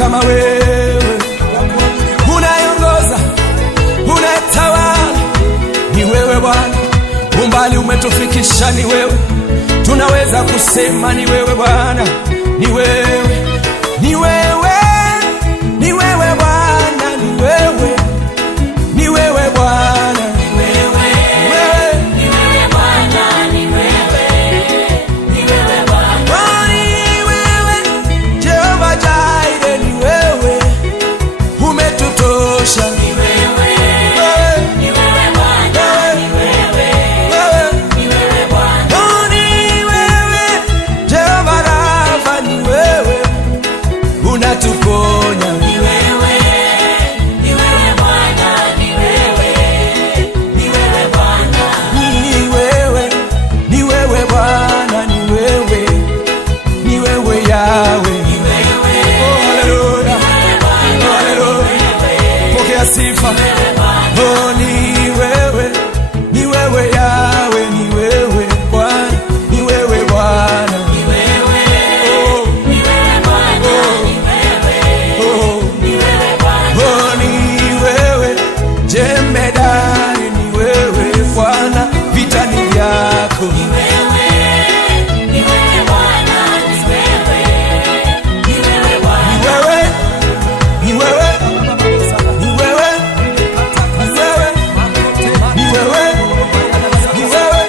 kama wewe, unaongoza, unatawala, ni wewe Bwana. Umbali umetufikisha ni wewe, tunaweza kusema ni wewe Bwana, ni wewe, ni wewe, ni wewe Bwana, ni wewe, ni wewe Bwana, ni wewe, ni wewe Bwana, ni wewe, ni wewe Bwana, ni wewe Jehova Jireh, ni wewe umetutosha, ni wewe, ni wewe Bwana, ni wewe, ni wewe Bwana, ni wewe Jehova Rafa, ni wewe unatuponya, ni wewe, ni wewe Bwana, ni wewe, ni wewe Bwana, ni wewe, ni wewe Bwana, ni wewe, ni wewe Yahweh, ni wewe, haleluya, haleluya, pokea sifa, oh ni wewe, ni wewe Yahweh, ni wewe Bwana, ni wewe Bwana, ni wewe, oh ni wewe Bwana, ni wewe, oh ni wewe Bwana, oh ni wewe jemedari, ni wewe Bwana, vita ni vyako, ni wewe, ni wewe Bwana, ni wewe, ni wewe Bwana, ni wewe, ni wewe, ni wewe, ni wewe, ni wewe,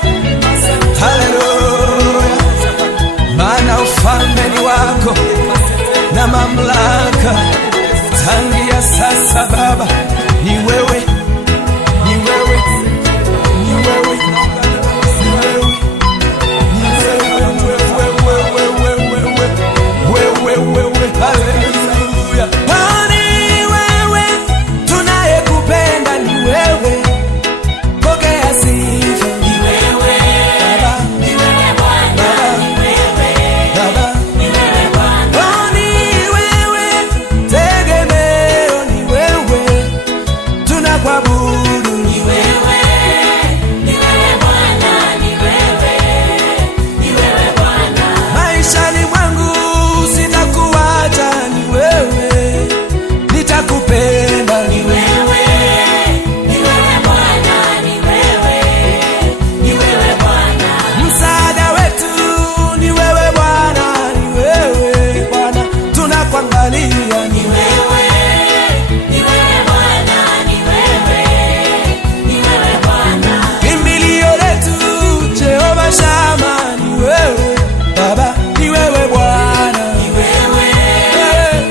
haleluya. Maana ufalme ni wako na mamlaka tangia sasa Baba, ni wewe, ni wewe, ni wewe, ni wewe, wewe, haleluya. Ni wewe tunayekupenda, ni wewe, pokea sifa, ni wewe Baba, ni wewe Bwana, ni wewe Baba, ni wewe Bwana, ni wewe tegemeo, ni wewe tunakuabudu, ni wewe, ni wewe Bwana, ni wewe, ni wewe Bwana, maishani mwangu sitakuacha, ni wewe, nitakupenda, ni wewe, ni wewe Bwana, ni wewe, ni wewe Bwana, msaada wetu ni wewe Bwana, ni wewe Bwana, tunakuangalia, ni wewe, ni wewe Bwana, ni wewe, ni wewe Bwana, kimbilio letu Jehova Shama, ni wewe Baba, ni wewe Bwana, ni wewe,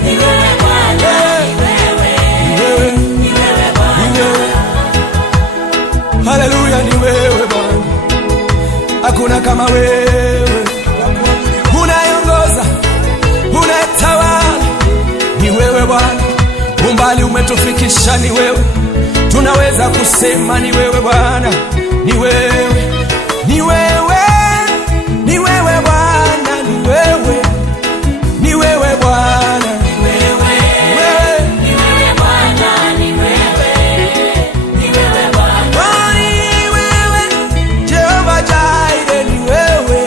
ni wewe Bwana, ni wewe, ni wewe, ni wewe Bwana, haleluya, ni wewe Bwana, hakuna kama wewe, unaongoza, unatawala, ni wewe Bwana. Umbali umetufikisha ni wewe, tunaweza kusema ni wewe Bwana, ni wewe, ni wewe, ni wewe Bwana, ni wewe, ni wewe Bwana, ni wewe, ni wewe Bwana, ni wewe, ni wewe Bwana, ni wewe Jehova Jireh, ni wewe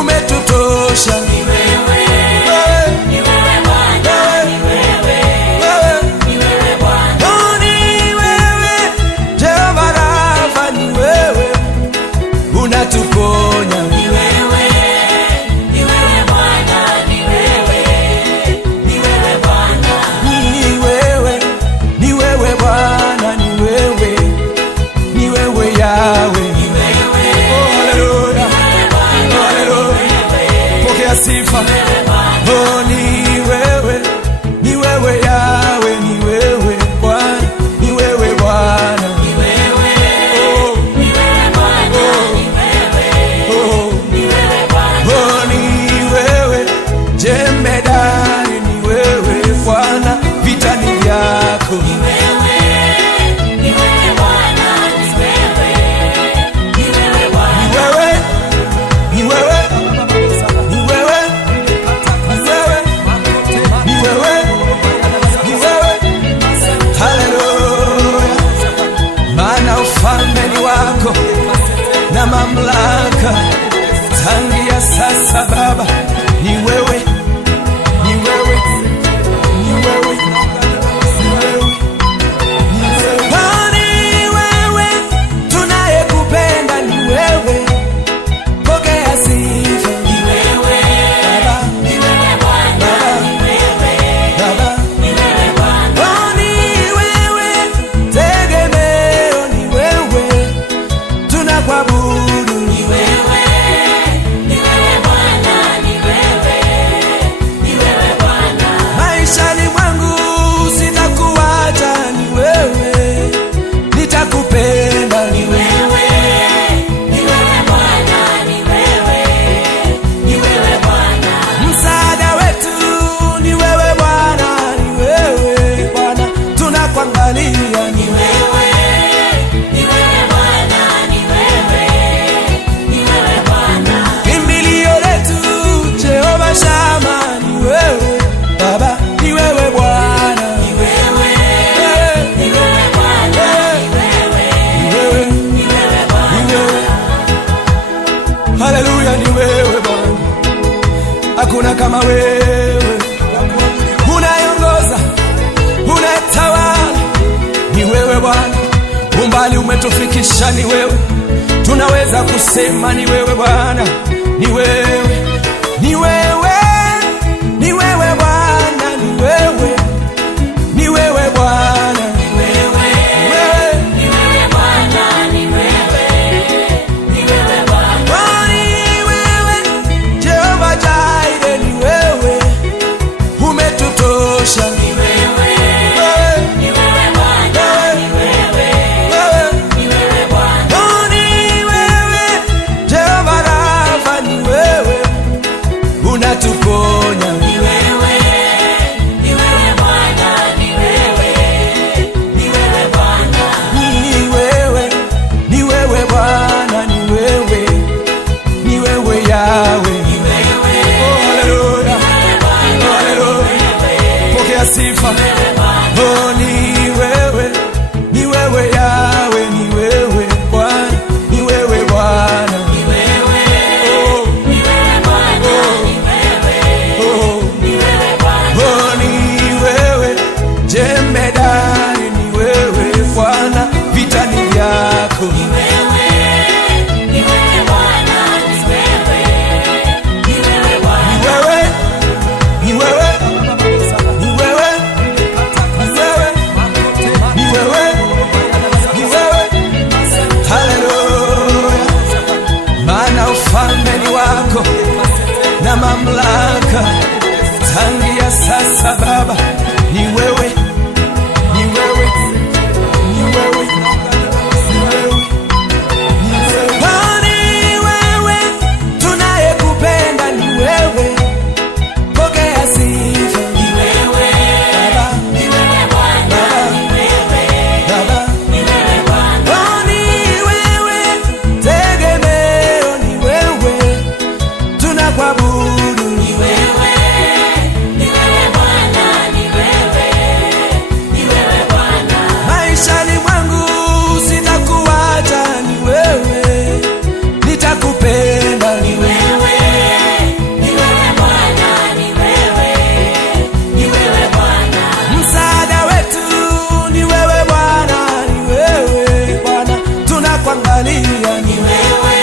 umetutosha, ni wewe, ni wewe Bwana, ni wewe, ni wewe Bwana, ni wewe Jehova Rafa, ni wewe unatuponya, ni wewe, ni wewe Bwana, ni wewe, ni wewe Bwana, ni wewe, ni wewe Bwana, ni wewe, ni wewe Yahweh, ni wewe, haleluya, haleluya, pokea sifa, oh ni wewe, ni wewe Yahweh, ni wewe Bwana, ni wewe Bwana, ni wewe, oh ni wewe Bwana, ni wewe, oh Haleluya, ni wewe Bwana, hakuna kama wewe. Unaongoza, unatawala, ni wewe Bwana. Umbali umetufikisha, ni wewe. Tunaweza kusema ni wewe Bwana, ni wewe, ni wewe, ni wewe Bwana, ni wewe, ni wewe Bwana, ni wewe, ni wewe Bwana, ni wewe, ni wewe Bwana, ni wewe Jehova Jireh, ni wewe umetutosha, ni wewe, ni wewe Bwana, ni wewe, ni wewe Bwana, ni wewe Jehova Rafa, ni wewe unatuponya, ni wewe, ni wewe Bwana, ni wewe, ni wewe Bwana, ni wewe, ni wewe Bwana, ni wewe, ni wewe Yahweh, ni wewe. Oh, haleluya, haleluya, pokea sifa. Oh, ni wewe, ni wewe Yahweh, ni wewe Bwana, ni wewe Bwana, ni wewe, oh, ni wewe Bwana, ni wewe, oh, ni wewe Bwana, oh, ni wewe Jemedari, ni wewe Bwana, vita ni vyako, ni wewe, ni wewe Bwana, ni wewe, ni wewe Bwana, ni wewe, ni wewe, ni wewe, ni wewe, ni wewe. Haleluya, maana ufalme ni wako na mamlaka tangia sasa Baba, ni wewe, ni wewe, ni wewe, ni wewe, ni wewe. Ni wewe tunayekupenda, ni wewe, pokea sifa, ni wewe Baba, ni wewe Bwana, ni wewe Baba, ni wewe Bwana, ni wewe tegemeo, ni wewe tunakuabudu, ni wewe, ni wewe Bwana, ni wewe, ni wewe Bwana, maishani mwangu sitakuacha, ni wewe, nitakupenda, ni wewe, ni wewe Bwana, ni wewe, ni wewe Bwana, msaada wetu ni wewe Bwana, ni wewe Bwana, tunakuangalia, ni wewe,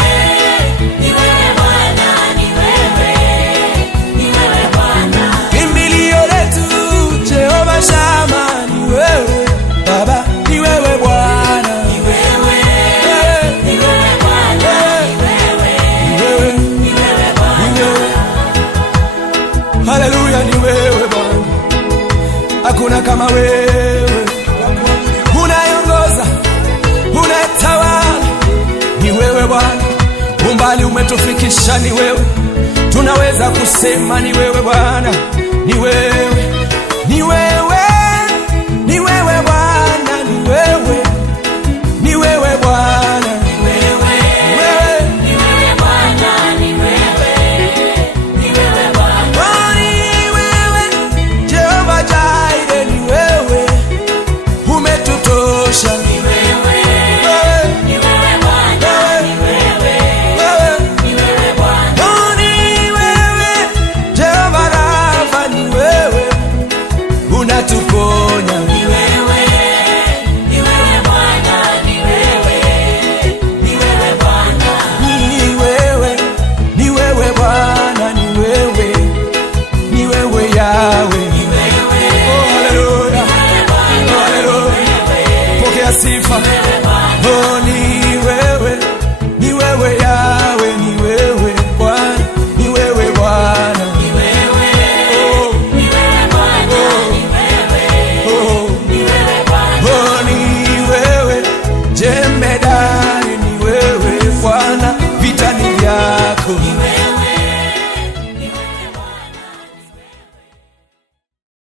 ni wewe Bwana, ni wewe, ni wewe Bwana, kimbilio letu Jehova Shama, ni wewe Baba, ni wewe Bwana, ni wewe, ni wewe Bwana, ni wewe, ni wewe, ni wewe Bwana, ni wewe. Haleluya, ni wewe Bwana, hakuna kama wewe. Unaongoza, unatawala, ni wewe Bwana. Umbali umetufikisha, ni wewe. Tunaweza kusema ni wewe Bwana, ni wewe, ni wewe, ni wewe Bwana, ni wewe, ni wewe Bwana, ni wewe, ni wewe Bwana, ni wewe, ni wewe Bwana, ni wewe Jehova Jireh, ni wewe umetutosha, ni wewe, ni wewe Bwana, ni wewe, ni wewe Bwana, ni wewe Jehova Rafa, ni wewe unatuponya, ni wewe, ni wewe Bwana, ni wewe, ni wewe Bwana, ni wewe, ni wewe Bwana, ni wewe, ni wewe Yahweh, ni wewe. Oh, haleluya, haleluya, pokea sifa. Oh,